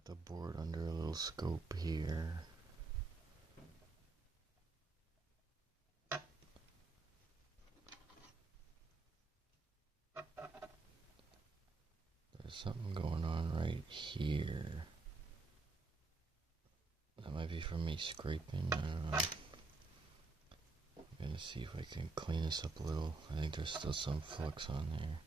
Got the board under a little scope here. There's something going on right here. That might be from me scraping, I don't know. I'm gonna see if I can clean this up a little. I think there's still some flux on there.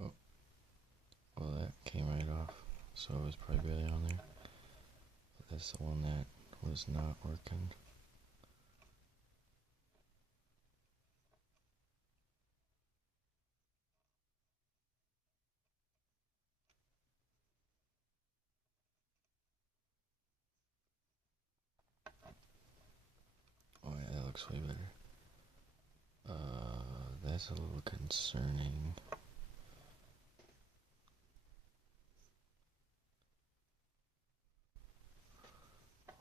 Oh, well that came right off, so it was probably barely on there. But that's the one that was not working. Oh yeah, that looks way better. That's a little concerning.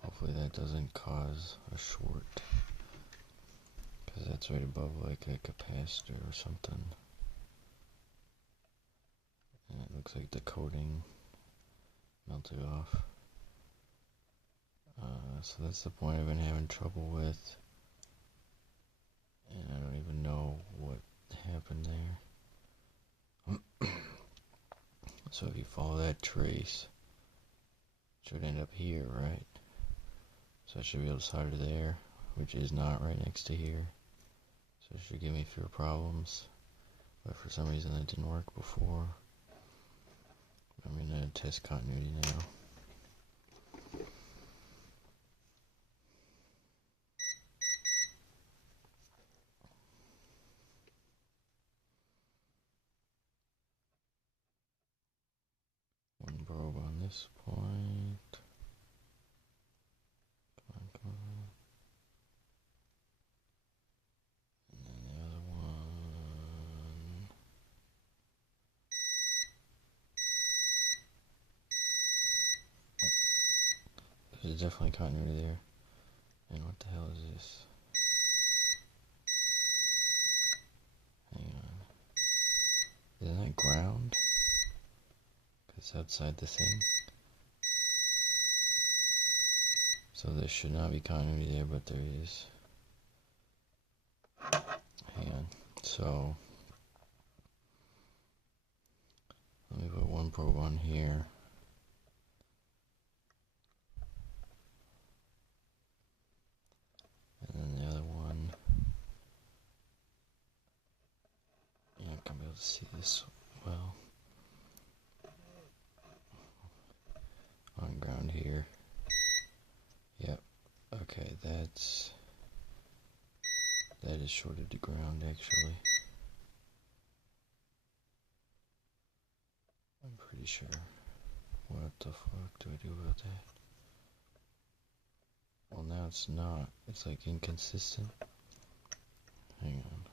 Hopefully that doesn't cause a short, because that's right above like a capacitor or something. And it looks like the coating melted off. So that's the point I've been having trouble with. And I don't even know what happened there. So if you follow that trace, it should end up here, right? So I should be able to solder there, which is not right next to here. So it should give me fewer problems. But for some reason that didn't work before. I'm gonna test continuity now. One probe on this point. Come on. And then the other one. Oh, there's definitely continuity there. And what the hell is this? Hang on. Isn't that ground? Because it's outside the thing. So there should not be continuity there, but there is. Hang on. So let me put one probe on here. And then the other one. You're not gonna be able to see this well. On ground here. Yep. Okay, that is shorted to ground actually. I'm pretty sure. What the fuck do I do about that? Well, now it's not. It's like inconsistent. Hang on.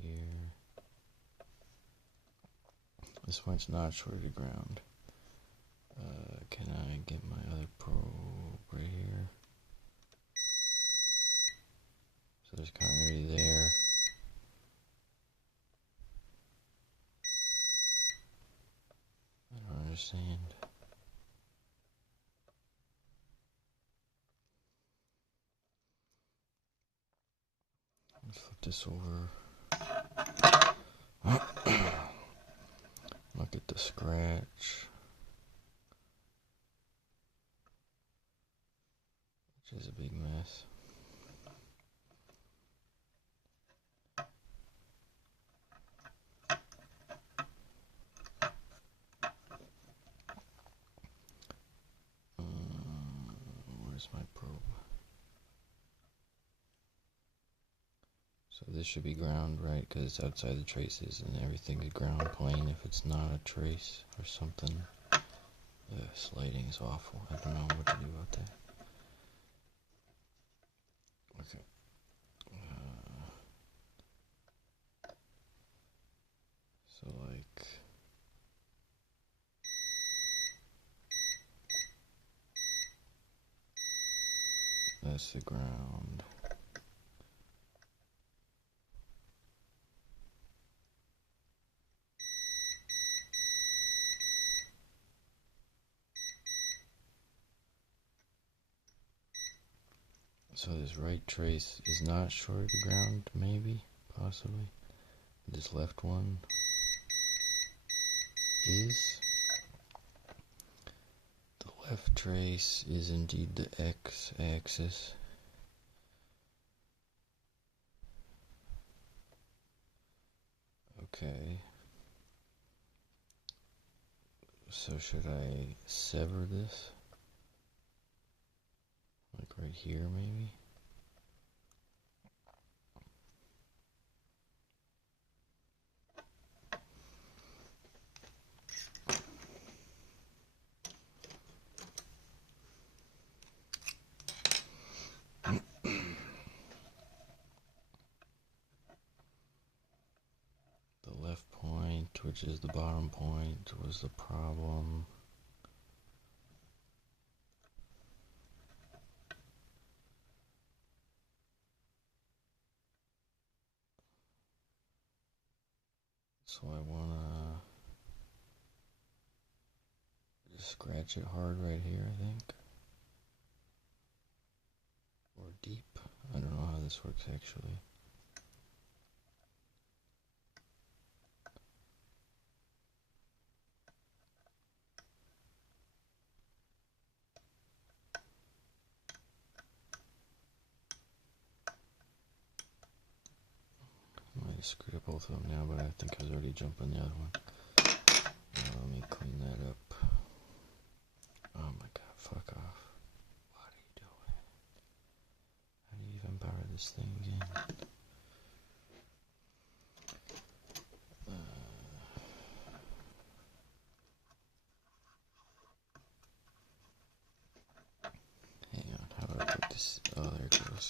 Here. This one's not shorted to ground. Can I get my other probe right here? So there's continuity there. I don't understand. Let's flip this over. Look at the scratch. Which is a big mess. Where's my probe? So this should be ground, right? Because it's outside the traces and everything is ground plane if it's not a trace or something. The sliding is awful. I don't know what to do about that. Okay. So like That's the ground. So this right trace is not short of the ground, maybe, possibly. This left one is. The left trace is indeed the x-axis. Okay. So should I sever this? Like right here, maybe? The left point, which is the bottom point, was the problem. So I wanna just scratch it hard right here, I think. Or deep. I don't know how this works actually. I might have screwed up both of them now, but I think I was already jumping the other one. Now let me clean that up. Oh my god, fuck off. What are you doing? How do you even power this thing again? Hang on, how do I put this? Oh, there it goes.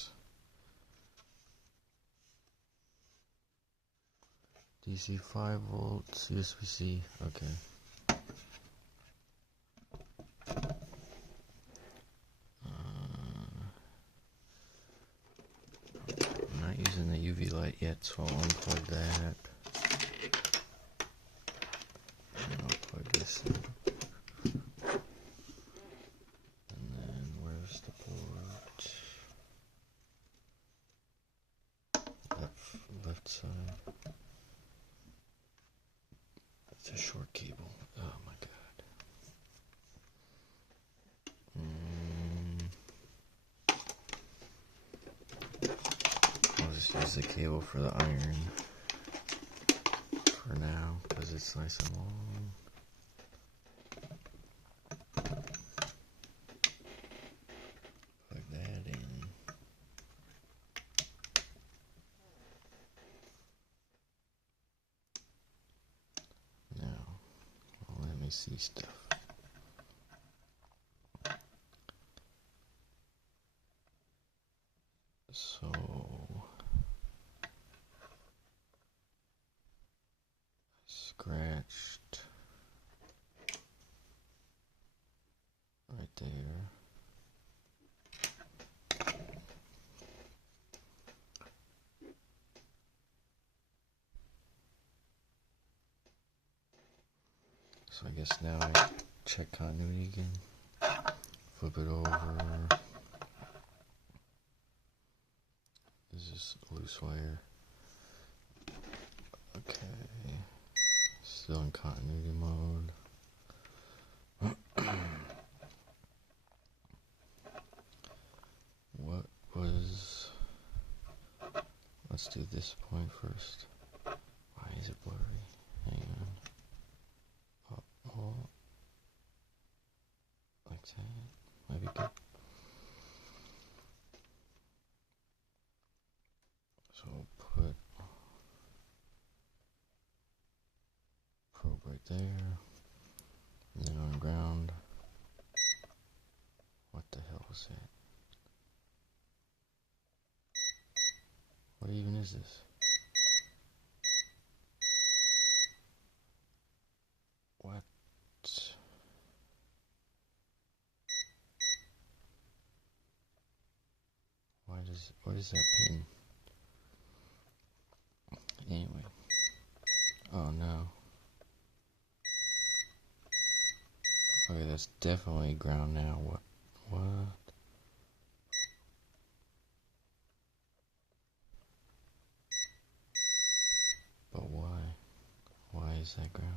DC 5 volts, USB-C, okay. I'm not using the UV light yet, so I'll unplug that. And I'll plug this in. And then where's the port? Left side. It's a short cable. Oh my god. I'll just use the cable for the iron for now because it's nice and long. Plug that in. Now, let me see stuff. So scratched right there. So I guess now I check continuity again. Flip it over. This is loose wire. Okay. Still in continuity mode. What was... Let's do this point first. Why is it blurry? Hang on. Oh. Like that. Might be good. So we'll put probe right there. And then on ground. What the hell is that? What even is this? What? What is that pin? Anyway. Oh no. Okay, that's definitely ground now. What? But why? Why is that ground?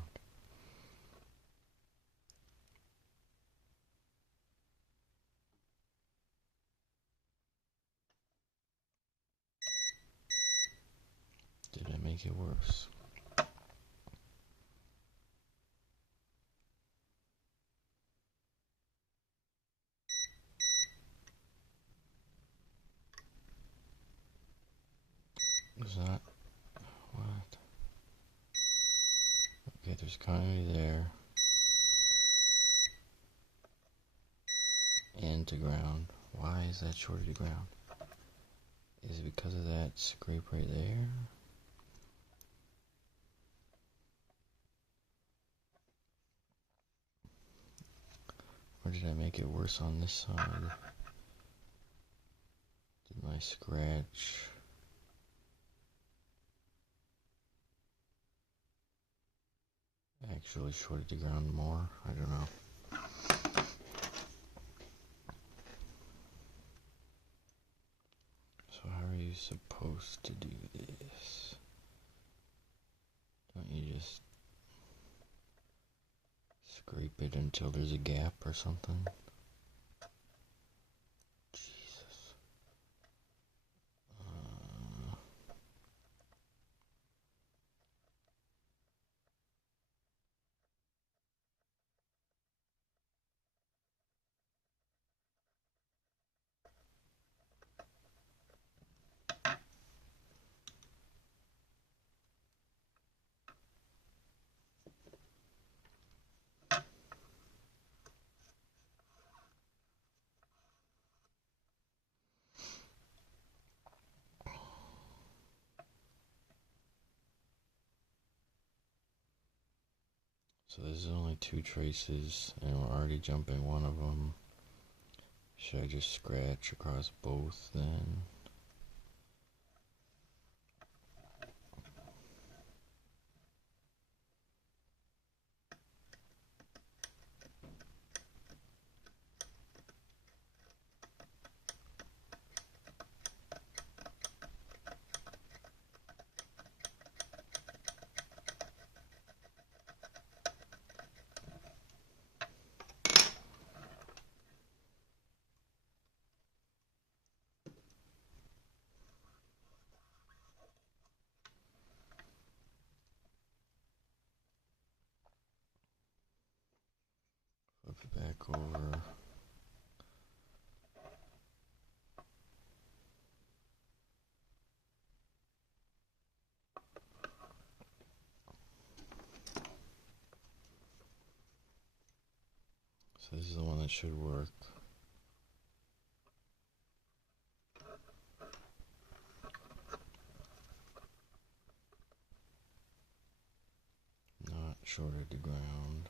Did I make it worse? Is that what? Okay, there's continuity there. And to ground. Why is that shorted to ground? Is it because of that scrape right there? Or did I make it worse on this side? Did my scratch actually shorted the ground more? I don't know. So how are you supposed to do this? Don't you just scrape it until there's a gap or something? Jesus. So there's only 2 traces, and we're already jumping one of them. Should I just scratch across both then? Flip it back over. So this is the one that should work. Not shorted to ground.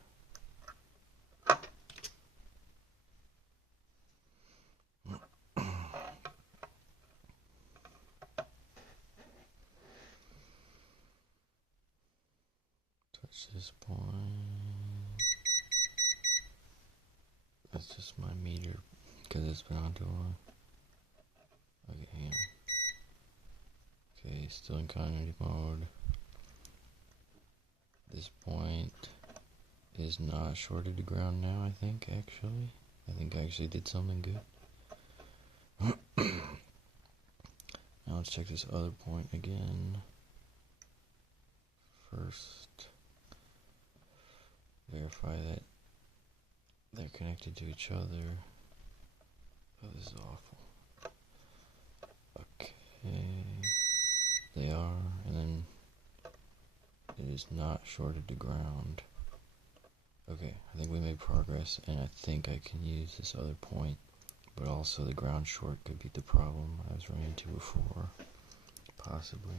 Touch this point. That's just my meter because it's been on too long. Okay, hang on. Okay, still in continuity mode. This point is not shorted to ground now, I think, actually. I think I actually did something good. Now let's check this other point again. First, verify that they're connected to each other. Oh, this is awful. Okay, they are, and then it is not shorted to ground. Okay, I think we made progress, and I think I can use this other point, but also the ground short could be the problem I was running into before, possibly.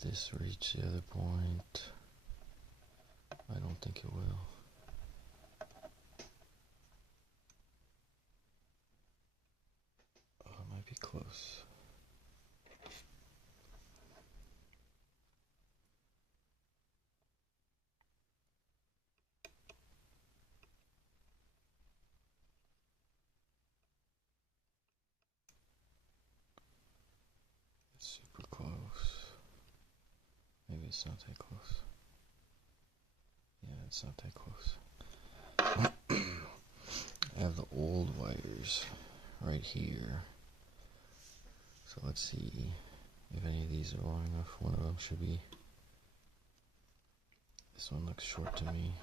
this reach the other point? I don't think it will. Oh, it might be close. It's super close. Maybe it's not that close. Yeah, it's not that close. I have the old wires right here. So let's see if any of these are long enough. One of them should be. This one looks short to me.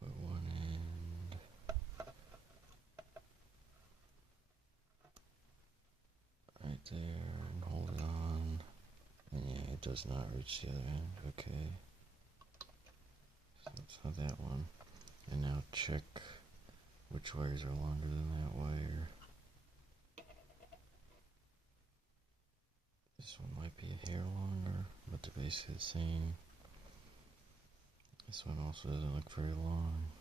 Put one end. Right there and hold it on. And yeah, it does not reach the other end. Okay. So it's not that one. And now check which wires are longer than that wire. This one might be a hair longer, but they're basically the same. This one also doesn't look very long.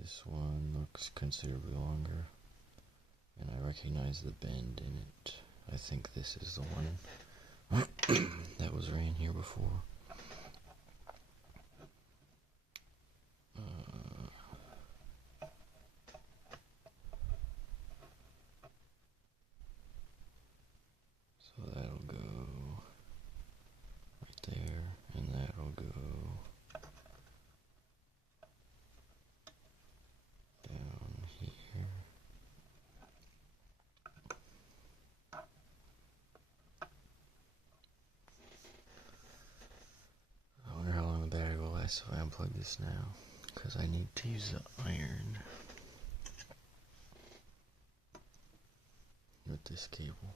This one looks considerably longer. And I recognize the bend in it. I think this is the one that was ran here before. So that'll go right there, and that'll go down here. I wonder how long the battery will last if I unplug this now, because I need to use the iron with this cable.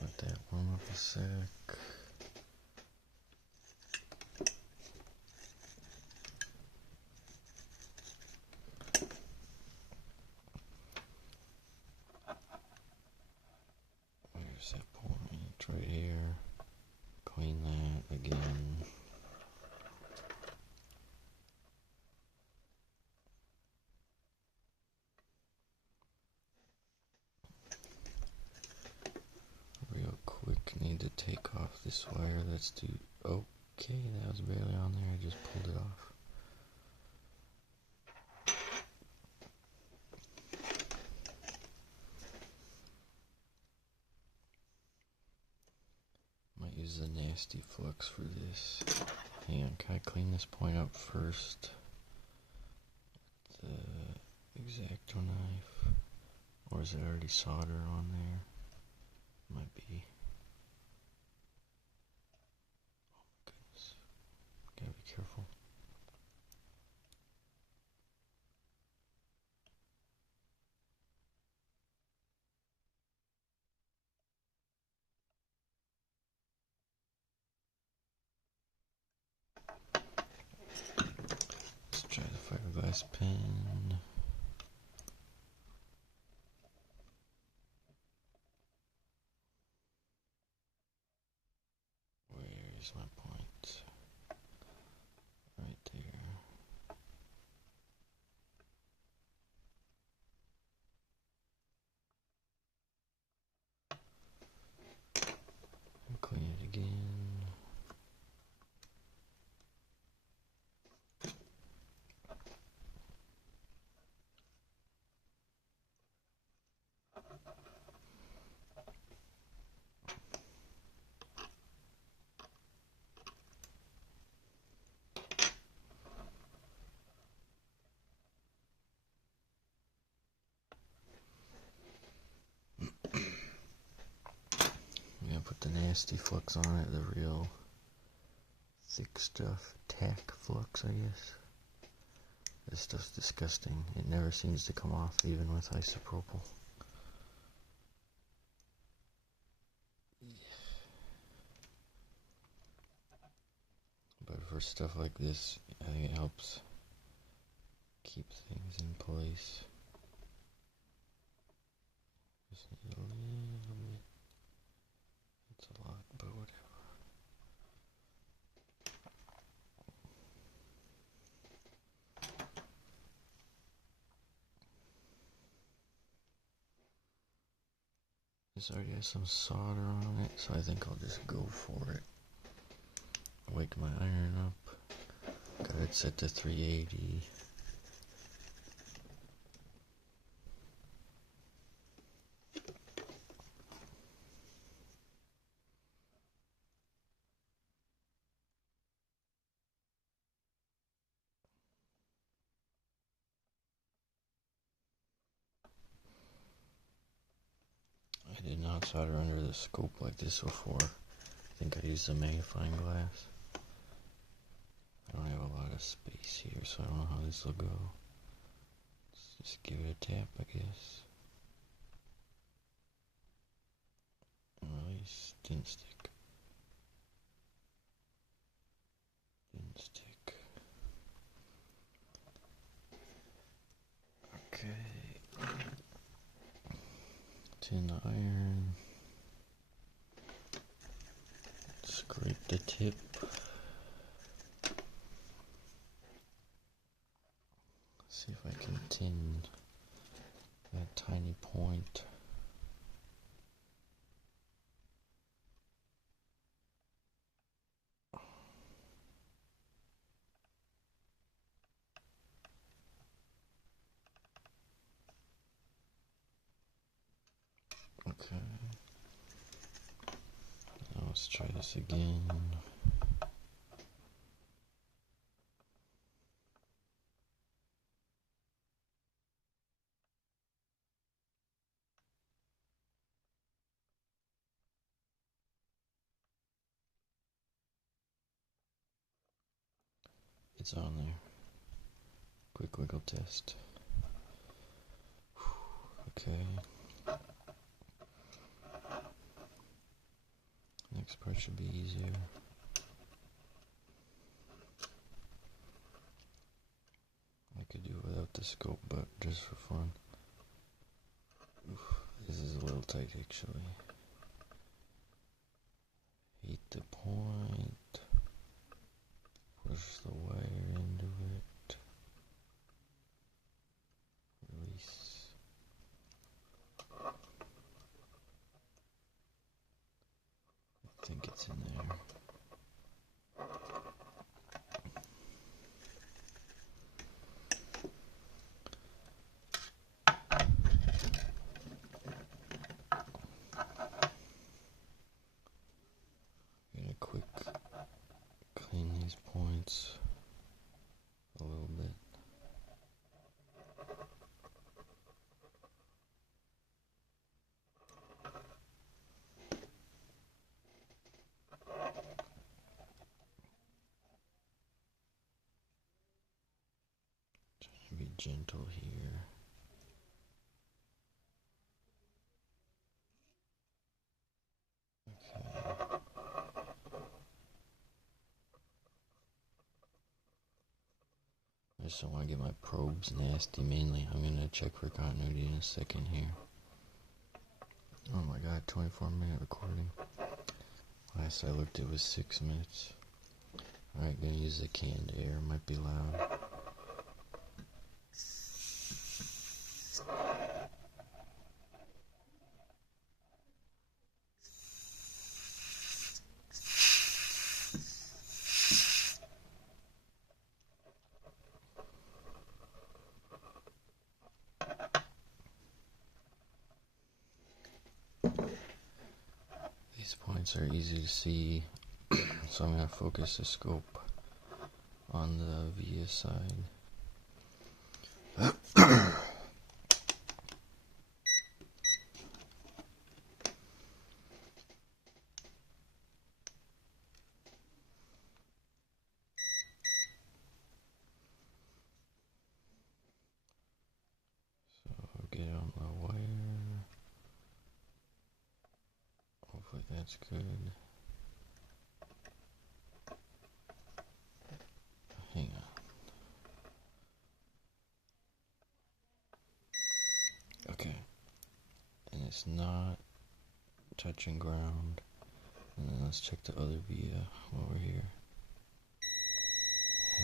Let that warm up a sec. Where's that point? Right here. Clean that again. Real quick, need to take off this wire. Let's do. Okay, that was barely on there. I just pulled it off. Might use the nasty flux for this. Hang on, can I clean this point up first? The X-Acto knife. Or is it already solder on there? Might be. Oh my goodness. Gotta be careful. Let's try the fiberglass pen. Where's my point? Right there. And clean it again. Put the nasty flux on it, the real thick stuff, tack flux, I guess. This stuff's disgusting. It never seems to come off, even with isopropyl. But for stuff like this, I think it helps keep things in place. Just need a little bit. It's a lot, but whatever. This already has some solder on it, so I think I'll just go for it. Wake my iron up. Got it set to 380. I did not solder under the scope like this before. I think I used a magnifying glass. I don't have a lot of space here, so I don't know how this will go. Let's just give it a tap, I guess. Nice. Didn't stick. Didn't stick. Okay. Tin iron. Scrape the tip. See if I can tin that tiny point. Okay. Now let's try this again. It's on there. Quick wiggle test. Okay. Next part should be easier. I could do it without the scope, but just for fun. Oof, this is a little tight actually. Heat the point. Push the wire into it. Release. I think it's in there. Gonna quick clean these points a little bit. Trying to be gentle here. Okay. I just don't want to get my probes nasty mainly. I'm going to check for continuity in a second here. Oh my god, 24-minute recording. Last I looked it was 6 minutes. Alright, gonna use the canned air, might be loud. These points are easy to see, so I'm going to focus the scope on the via side. that's good. Hang on. Okay. And it's not touching ground. And then let's check the other via while we're here.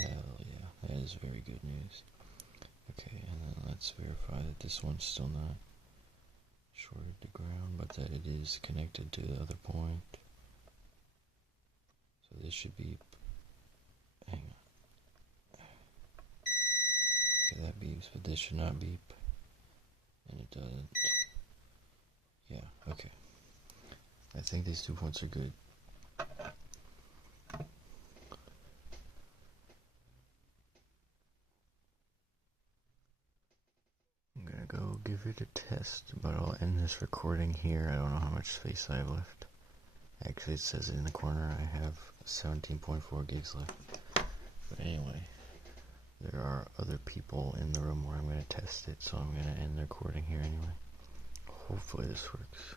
Hell yeah, that is very good news. Okay, and then let's verify that this one's still not shorted to ground, but that it is connected to the other point. So this should beep. Hang on. Okay, that beeps, but this should not beep. And it doesn't. Yeah, okay. I think these 2 points are good. I'm gonna go give it a test, but I'll end this recording here. I don't know how much space I have left. Actually, it says it in the corner. I have 17.4 gigs left. But anyway, there are other people in the room where I'm going to test it, so I'm going to end the recording here anyway. Hopefully this works.